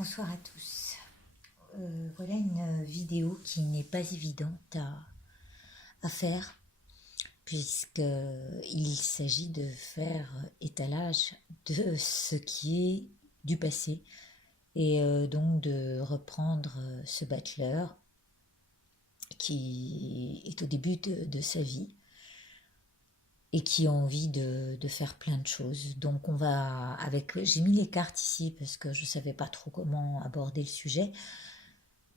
Bonsoir à tous. Voilà une vidéo qui n'est pas évidente à faire puisqu'il s'agit de faire étalage de ce qui est du passé et donc de reprendre ce battleur qui est au début de sa vie et qui a envie de faire plein de choses. Donc j'ai mis les cartes ici parce que je ne savais pas trop comment aborder le sujet.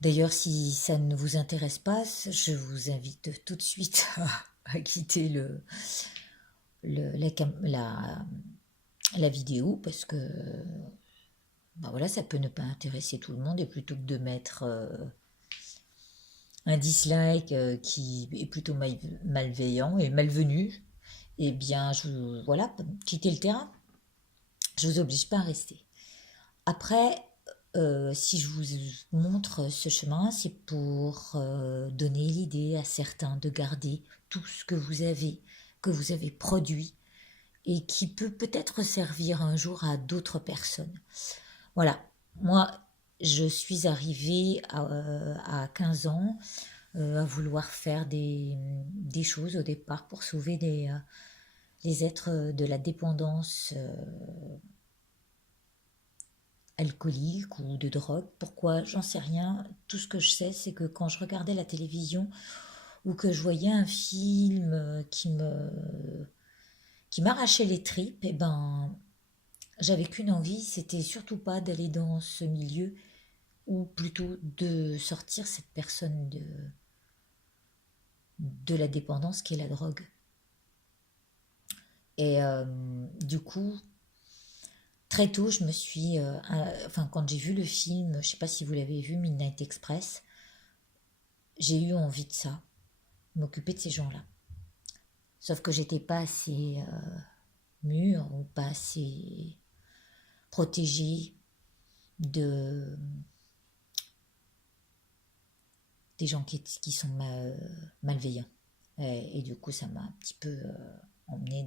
D'ailleurs, si ça ne vous intéresse pas, je vous invite tout de suite à quitter la vidéo parce que voilà, ça peut ne pas intéresser tout le monde et plutôt que de mettre un dislike qui est plutôt malveillant et malvenu, eh bien, voilà, quitter le terrain. Je vous oblige pas à rester. Après, si je vous montre ce chemin, c'est pour donner l'idée à certains de garder tout ce que vous avez produit, et qui peut peut-être servir un jour à d'autres personnes. Voilà, moi, je suis arrivée à 15 ans à vouloir faire des choses au départ pour sauver les êtres de la dépendance alcoolique ou de drogue. Pourquoi? J'en sais rien. Tout ce que je sais, c'est que quand je regardais la télévision ou que je voyais un film qui m'arrachait les tripes, j'avais qu'une envie, c'était surtout pas d'aller dans ce milieu, ou plutôt de sortir cette personne de la dépendance qui est la drogue. Et du coup, très tôt, je me suis, quand j'ai vu le film, je sais pas si vous l'avez vu, Midnight Express, j'ai eu envie de ça, m'occuper de ces gens-là. Sauf que j'étais pas assez mûre ou pas assez protégée de des gens qui sont malveillants. Et du coup, ça m'a un petit peu emmené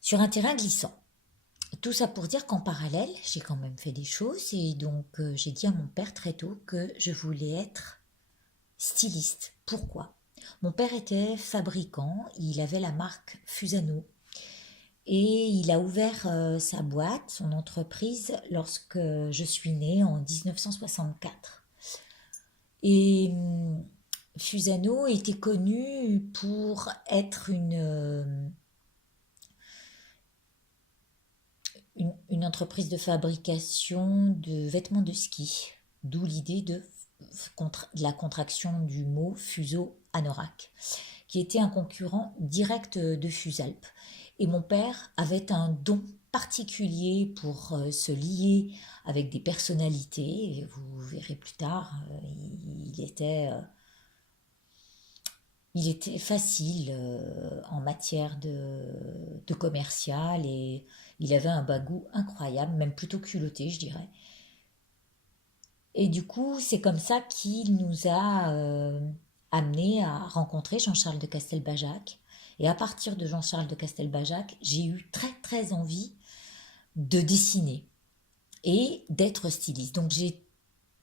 sur un terrain glissant. Tout ça pour dire qu'en parallèle, j'ai quand même fait des choses et donc j'ai dit à mon père très tôt que je voulais être styliste. Pourquoi? Mon père était fabricant, il avait la marque Fusano et il a ouvert sa boîte, son entreprise, lorsque je suis née en 1964. Et Fusano était connu pour être une entreprise de fabrication de vêtements de ski, d'où l'idée de la contraction du mot Fuso-Anorak, qui était un concurrent direct de Fusalp. Et mon père avait un don particulier pour se lier avec des personnalités, et vous verrez plus tard, il était facile en matière de commercial, et il avait un bagou incroyable, même plutôt culotté, je dirais. Et du coup, c'est comme ça qu'il nous a amené à rencontrer Jean-Charles de Castelbajac. Et à partir de Jean-Charles de Castelbajac, j'ai eu très très envie de dessiner et d'être styliste. Donc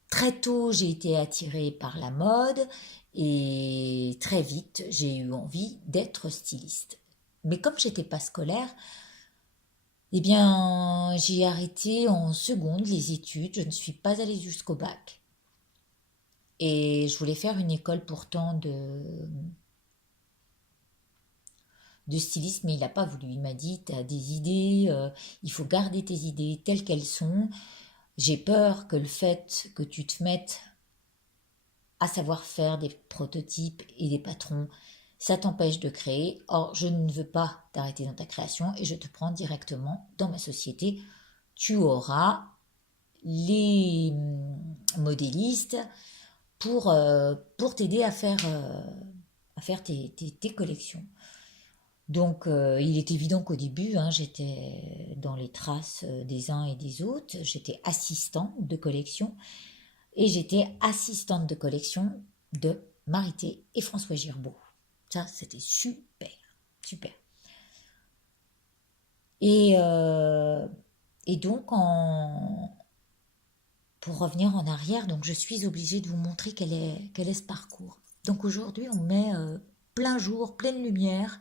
très tôt, j'ai été attirée par la mode et très vite, j'ai eu envie d'être styliste. Mais comme j'étais pas scolaire, eh bien, j'ai arrêté en seconde les études. Je ne suis pas allée jusqu'au bac. Et je voulais faire une école pourtant de stylisme, mais il n'a pas voulu. Il m'a dit, tu as des idées, il faut garder tes idées telles qu'elles sont. J'ai peur que le fait que tu te mettes à savoir faire des prototypes et des patrons, ça t'empêche de créer. Or, je ne veux pas t'arrêter dans ta création et je te prends directement dans ma société. Tu auras les modélistes pour t'aider à faire tes collections. Donc, il est évident qu'au début, j'étais dans les traces des uns et des autres. J'étais assistante de collection et j'étais assistante de collection de Marité et François Girbeau. Ça, c'était super, super. Et Et donc, pour revenir en arrière, donc je suis obligée de vous montrer quel est ce parcours. Donc aujourd'hui, on met plein jour, pleine lumière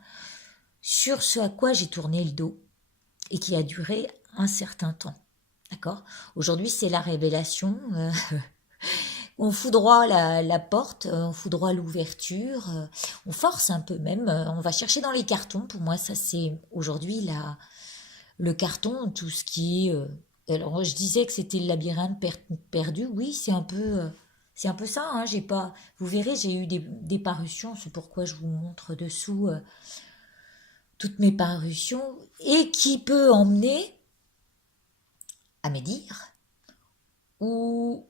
sur ce à quoi j'ai tourné le dos et qui a duré un certain temps. D'accord? Aujourd'hui, c'est la révélation. On foudroie la porte, on foudroie l'ouverture, on force un peu même, on va chercher dans les cartons. Pour moi, ça c'est aujourd'hui le carton, tout ce qui est... alors je disais que c'était le labyrinthe perdu, oui, c'est un peu ça. Hein, j'ai pas, vous verrez, j'ai eu des parutions, c'est pourquoi je vous montre dessous toutes mes parutions, et qui peut emmener à médire ou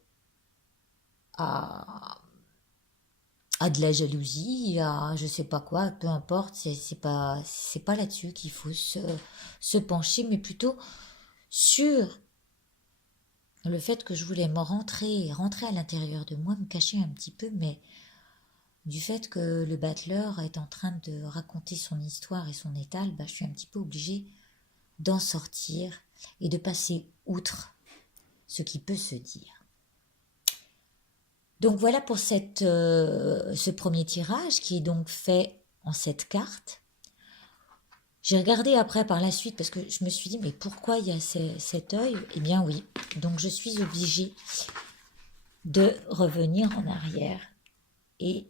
à, à de la jalousie, à je sais pas quoi, peu importe, c'est pas là-dessus qu'il faut se pencher, mais plutôt sur le fait que je voulais rentrer à l'intérieur de moi, me cacher un petit peu, mais du fait que le battleur est en train de raconter son histoire et son étal, bah, je suis un petit peu obligée d'en sortir et de passer outre ce qui peut se dire. Donc voilà pour ce premier tirage qui est donc fait en 7 cartes. J'ai regardé après par la suite parce que je me suis dit mais pourquoi il y a cet œil? Eh bien oui, donc je suis obligée de revenir en arrière et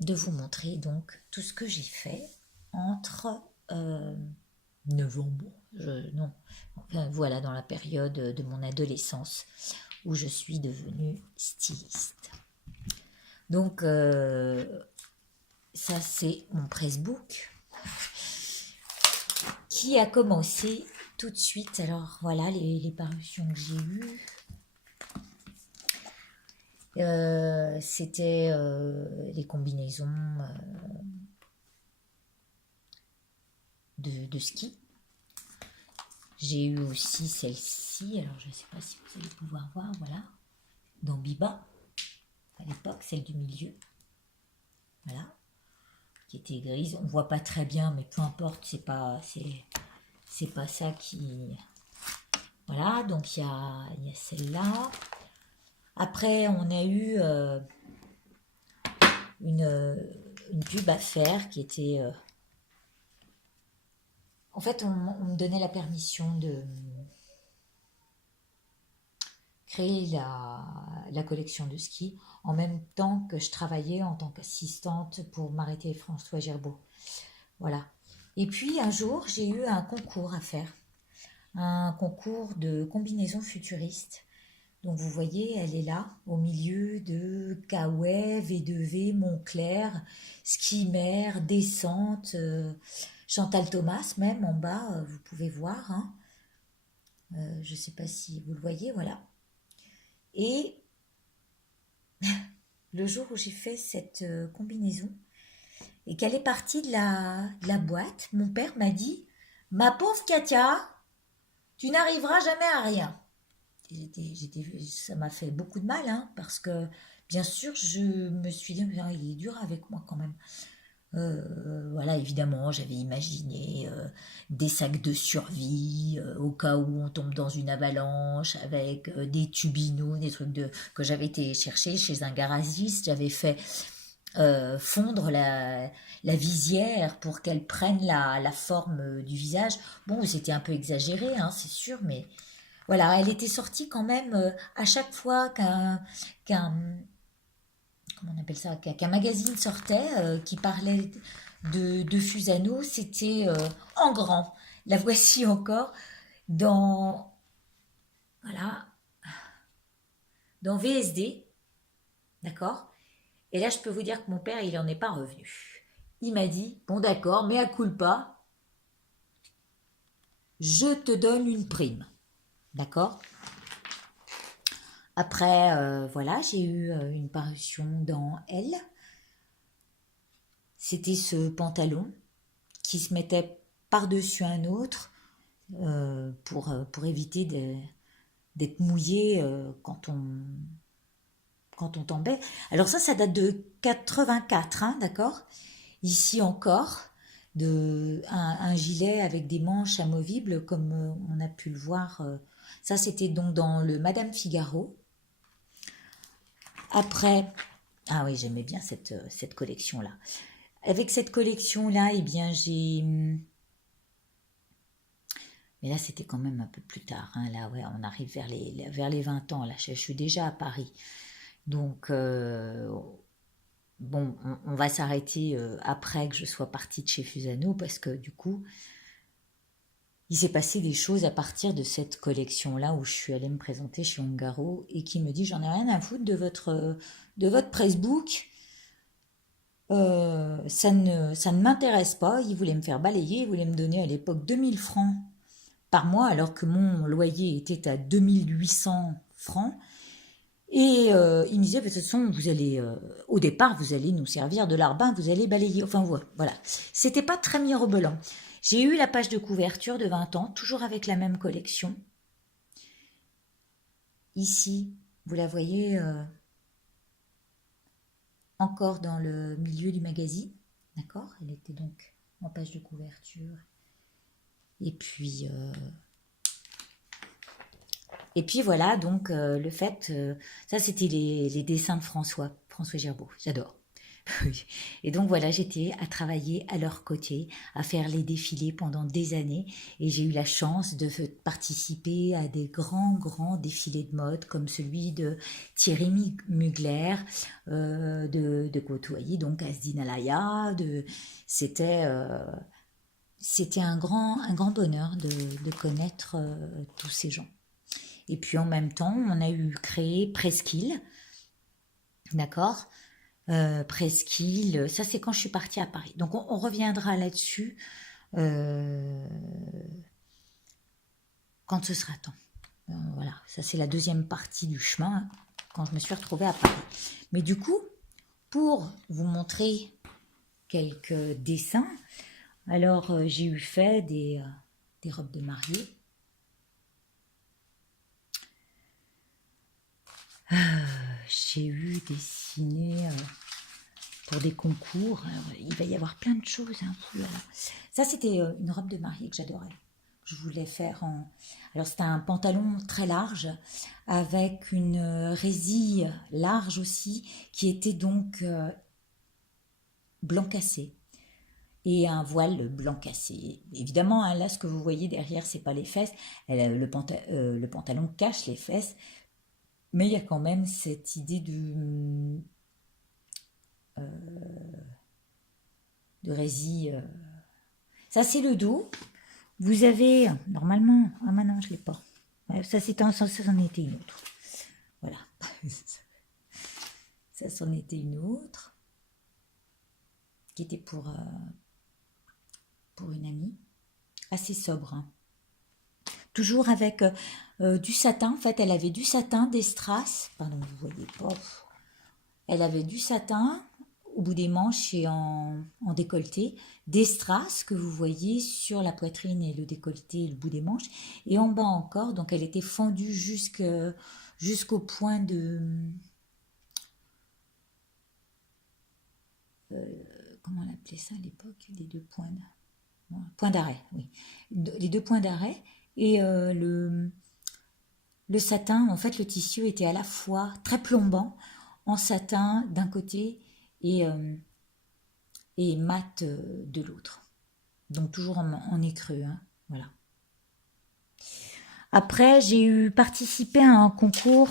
de vous montrer donc tout ce que j'ai fait entre novembre, non, enfin, voilà, dans la période de mon adolescence où je suis devenue styliste. Donc ça c'est mon pressbook qui a commencé tout de suite. Alors voilà les parutions que j'ai eues. C'était les combinaisons de ski. J'ai eu aussi celle-ci, alors je ne sais pas si vous allez pouvoir voir, voilà, dans Biba, à l'époque, celle du milieu, voilà, qui était grise. On ne voit pas très bien, mais peu importe, c'est pas ça qui... Voilà, donc il y a celle-là. Après, on a eu une pub à faire qui était... en fait, on me donnait la permission de créer la collection de ski en même temps que je travaillais en tant qu'assistante pour Mariette et François Gerbeau. Voilà. Et puis un jour, j'ai eu un concours à faire, un concours de combinaison futuriste. Donc vous voyez, elle est là, au milieu de Kaoué, V2V, Montclair, ski mer, descente, Chantal Thomas même en bas, vous pouvez voir. Hein. Je ne sais pas si vous le voyez, voilà. Et le jour où j'ai fait cette combinaison et qu'elle est partie de la boîte, mon père m'a dit « Ma pauvre Katia, tu n'arriveras jamais à rien ». Ça m'a fait beaucoup de mal, hein, parce que bien sûr, je me suis dit « Il est dur avec moi quand même ». Voilà, évidemment, j'avais imaginé des sacs de survie au cas où on tombe dans une avalanche avec des tubinos, des trucs que j'avais été chercher chez un garagiste. J'avais fait fondre la visière pour qu'elle prenne la forme du visage. Bon, c'était un peu exagéré, hein, c'est sûr, mais voilà, elle était sortie quand même à chaque fois qu'un comment on appelle ça, qu'un magazine sortait qui parlait de Fusano, c'était en grand. La voici encore dans, voilà, dans VSD, d'accord. Et là, je peux vous dire que mon père, il n'en est pas revenu. Il m'a dit, bon d'accord, mais à culpa, je te donne une prime, d'accord. Après, voilà, j'ai eu une parution dans Elle. C'était ce pantalon qui se mettait par-dessus un autre pour éviter d'être mouillé quand on tombait. Alors ça date de 84, hein, d'accord. Ici encore, un gilet avec des manches amovibles, comme on a pu le voir. Ça, c'était donc dans le Madame Figaro. Après, ah oui, j'aimais bien cette collection-là. Avec cette collection-là, eh bien, mais là, c'était quand même un peu plus tard. Hein. Là, ouais, on arrive vers les 20 ans. Là, je suis déjà à Paris. Donc, bon, on va s'arrêter après que je sois partie de chez Fusano parce que du coup, il s'est passé des choses à partir de cette collection-là où je suis allée me présenter chez Ungaro et qui me dit j'en ai rien à foutre de votre pressbook. Ça ne m'intéresse pas. Il voulait me faire balayer. Il voulait me donner à l'époque 2 000 francs par mois alors que mon loyer était à 2 800 francs. Et il me disait, de toute façon, vous allez, au départ, vous allez nous servir de larbin, vous allez balayer. Enfin, voilà. C'était pas très mirobolant. J'ai eu la page de couverture de 20 ans, toujours avec la même collection. Ici, vous la voyez encore dans le milieu du magazine. D'accord? Elle était donc en page de couverture. Et puis, voilà, donc le fait, ça c'était les dessins de François Gerbeau, j'adore. Et donc voilà, j'étais à travailler à leur côté, à faire les défilés pendant des années, et j'ai eu la chance de participer à des grands défilés de mode, comme celui de Thierry Mugler, de côtoyer donc Asdin Alaya, c'était un grand bonheur de connaître tous ces gens. Et puis en même temps, on a eu créé Presqu'île, d'accord? Presqu'île, ça c'est quand je suis partie à Paris. Donc on reviendra là-dessus quand ce sera temps. Voilà, ça c'est la deuxième partie du chemin, quand je me suis retrouvée à Paris. Mais du coup, pour vous montrer quelques dessins, alors j'ai eu fait des robes de mariée. J'ai eu dessiné pour des concours. Alors, il va y avoir plein de choses. Hein. Ça, c'était une robe de mariée que j'adorais. Je voulais faire en... Alors, c'était un pantalon très large avec une résille large aussi qui était donc blanc cassé. Et un voile blanc cassé. Évidemment, hein, là, ce que vous voyez derrière, c'est pas les fesses. Le pantalon cache les fesses. Mais il y a quand même cette idée de résille. Ça, c'est le dos. Vous avez, normalement, ah maintenant, je ne l'ai pas. Ça, ça c'en était une autre. Voilà. Ça, c'en était une autre. Qui était pour une amie. Assez sobre. Hein. Toujours avec du satin. En fait, elle avait du satin, des strass. Pardon, vous ne voyez pas. Elle avait du satin au bout des manches et en décolleté, des strass que vous voyez sur la poitrine et le décolleté et le bout des manches, et en bas encore, donc elle était fendue jusqu'au point de... comment on appelait ça à l'époque? Les deux points d'arrêt, oui. Les deux points d'arrêt, et le satin, en fait le tissu était à la fois très plombant, en satin d'un côté, et mat de l'autre. Donc toujours en écreux, hein, voilà. Après, j'ai participé à un concours,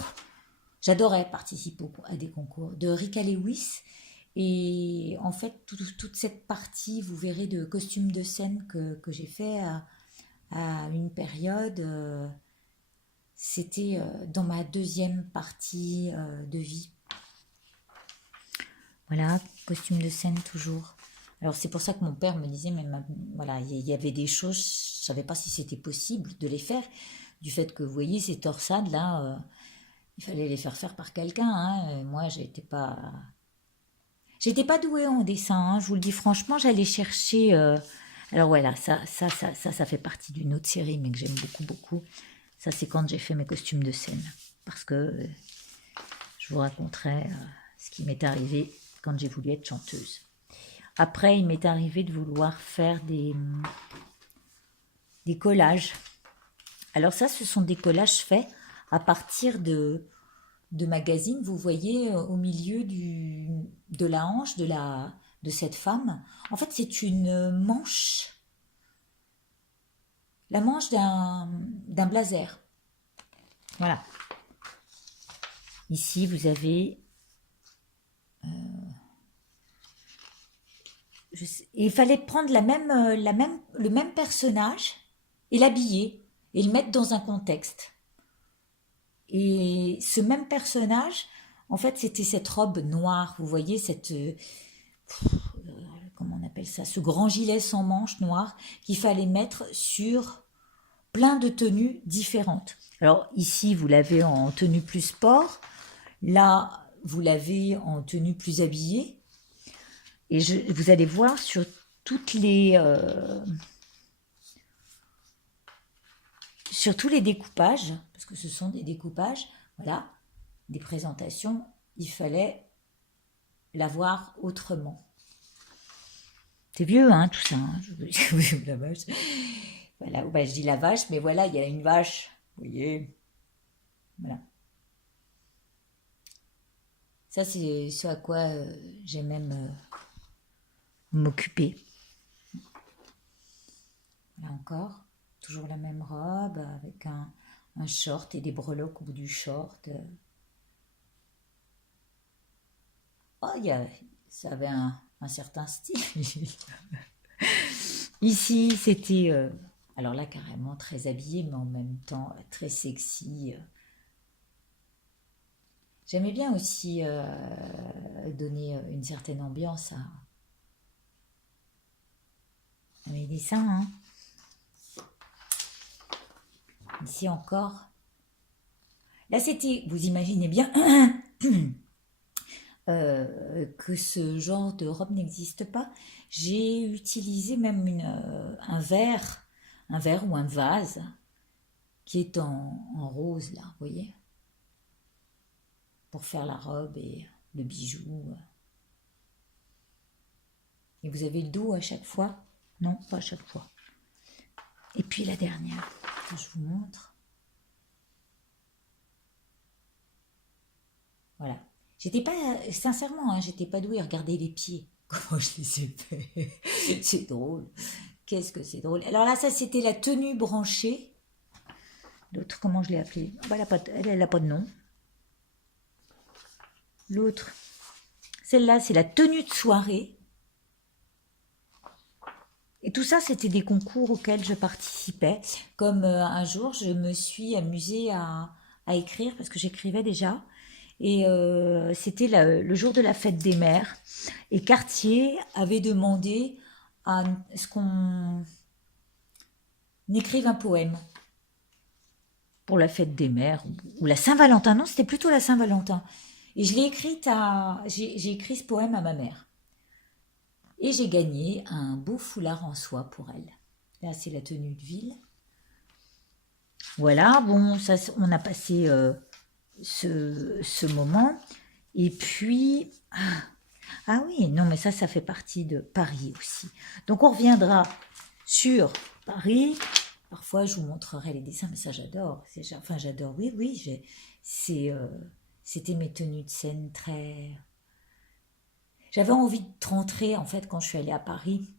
j'adorais participer à des concours, de Rika Lewis. Et en fait, toute cette partie, vous verrez, de costumes de scène que j'ai fait à une période, c'était dans ma deuxième partie de vie. Voilà, costume de scène toujours. Alors c'est pour ça que mon père me disait, mais voilà, il y avait des choses, je ne savais pas si c'était possible de les faire, du fait que vous voyez ces torsades là, il fallait les faire par quelqu'un. Hein. Moi, j'étais pas douée en dessin. Hein, je vous le dis franchement, j'allais chercher. Alors voilà, ça fait partie d'une autre série, mais que j'aime beaucoup. Ça, c'est quand j'ai fait mes costumes de scène, parce que je vous raconterai ce qui m'est arrivé quand j'ai voulu être chanteuse. Après, il m'est arrivé de vouloir faire des collages. Alors ça, ce sont des collages faits à partir de magazines. Vous voyez au milieu de la hanche de cette femme. En fait, c'est une manche, la manche d'un blazer. Voilà. Ici, vous avez... il fallait prendre le même personnage et l'habiller et le mettre dans un contexte. Et ce même personnage, en fait, c'était cette robe noire, vous voyez, comment on appelle ça, ce grand gilet sans manches noir qu'il fallait mettre sur plein de tenues différentes. Alors ici, vous l'avez en tenue plus sport, là, vous l'avez en tenue plus habillée, et vous allez voir sur sur tous les découpages, parce que ce sont des découpages, voilà, des présentations, il fallait l'avoir autrement. C'est vieux, hein, tout ça. Hein. La vache. Voilà, bah, je dis la vache, mais voilà, il y a une vache. Vous voyez. Voilà. Ça, c'est ce à quoi j'ai même m'occuper. Là encore, toujours la même robe avec un short et des breloques au bout du short. Oh, ça avait un certain style. Ici, c'était, alors là, carrément très habillé, mais en même temps très sexy. J'aimais bien aussi donner une certaine ambiance à mes dessins. Hein. Ici encore. Là, c'était, vous imaginez bien que ce genre de robe n'existe pas. J'ai utilisé même un verre ou un vase qui est en rose, là, vous voyez, pour faire la robe et le bijou. Et vous avez le dos à chaque fois? Non, pas à chaque fois. Et puis la dernière, que je vous montre. Voilà. J'étais pas, sincèrement, hein, j'étais pas douée. Regardez les pieds. Comment je les ai fait. C'est drôle. Qu'est-ce que c'est drôle. Alors là, ça, c'était la tenue branchée. L'autre, comment je l'ai appelée? Bah, elle n'a pas de nom. L'autre, celle-là, c'est la tenue de soirée. Et tout ça, c'était des concours auxquels je participais. Comme un jour, je me suis amusée à écrire, parce que j'écrivais déjà. Et c'était le jour de la fête des mères. Et Cartier avait demandé à ce qu'on écrive un poème pour la fête des mères, ou la Saint-Valentin. Non, c'était plutôt la Saint-Valentin. Et je l'ai écrite j'ai écrit ce poème à ma mère. Et j'ai gagné un beau foulard en soie pour elle. Là, c'est la tenue de ville. Voilà, bon, ça, on a passé ce moment. Et puis, ah oui, non, mais ça fait partie de Paris aussi. Donc, on reviendra sur Paris. Parfois, je vous montrerai les dessins, mais ça, j'adore. Enfin, j'adore, oui, c'était mes tenues de scène très... J'avais envie de rentrer, en fait, quand je suis allée à Paris,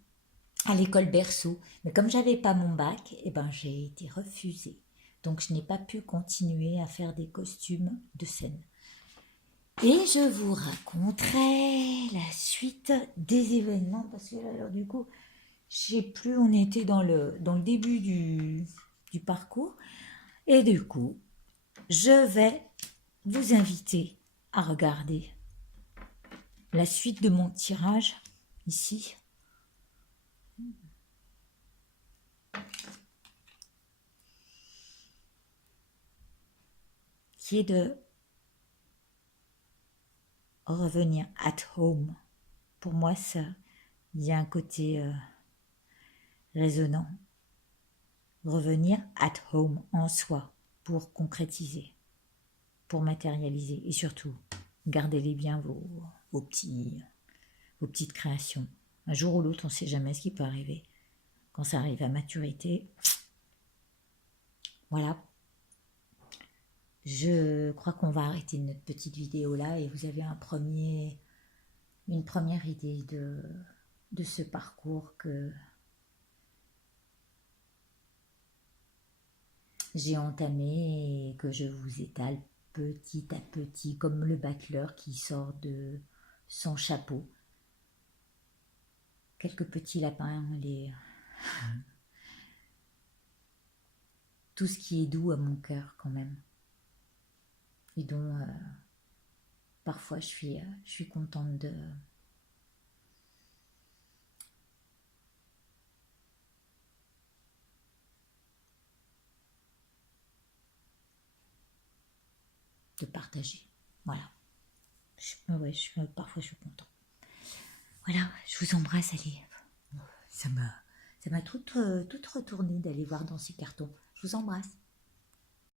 à l'école Berceau. Mais comme j'avais pas mon bac, eh ben, j'ai été refusée. Donc, je n'ai pas pu continuer à faire des costumes de scène. Et je vous raconterai la suite des événements, parce que alors, du coup, je sais plus, on était dans le début du parcours. Et du coup, je vais vous inviter à regarder la suite de mon tirage ici. Qui est de revenir at home. Pour moi, ça, il y a un côté résonnant. Revenir at home, en soi, pour concrétiser, pour matérialiser. Et surtout, gardez-les bien vos petites créations. Un jour ou l'autre, on ne sait jamais ce qui peut arriver. Quand ça arrive à maturité, voilà. Je crois qu'on va arrêter notre petite vidéo là et vous avez une première idée de ce parcours que j'ai entamé et que je vous étale petit à petit, comme le battleur qui sort de son chapeau. Quelques petits lapins, tout ce qui est doux à mon cœur quand même. Et dont parfois je suis contente de partager. Voilà. Ouais, parfois je suis contente. Voilà, je vous embrasse, allez. Ça m'a toute retourné d'aller voir dans ces cartons. Je vous embrasse.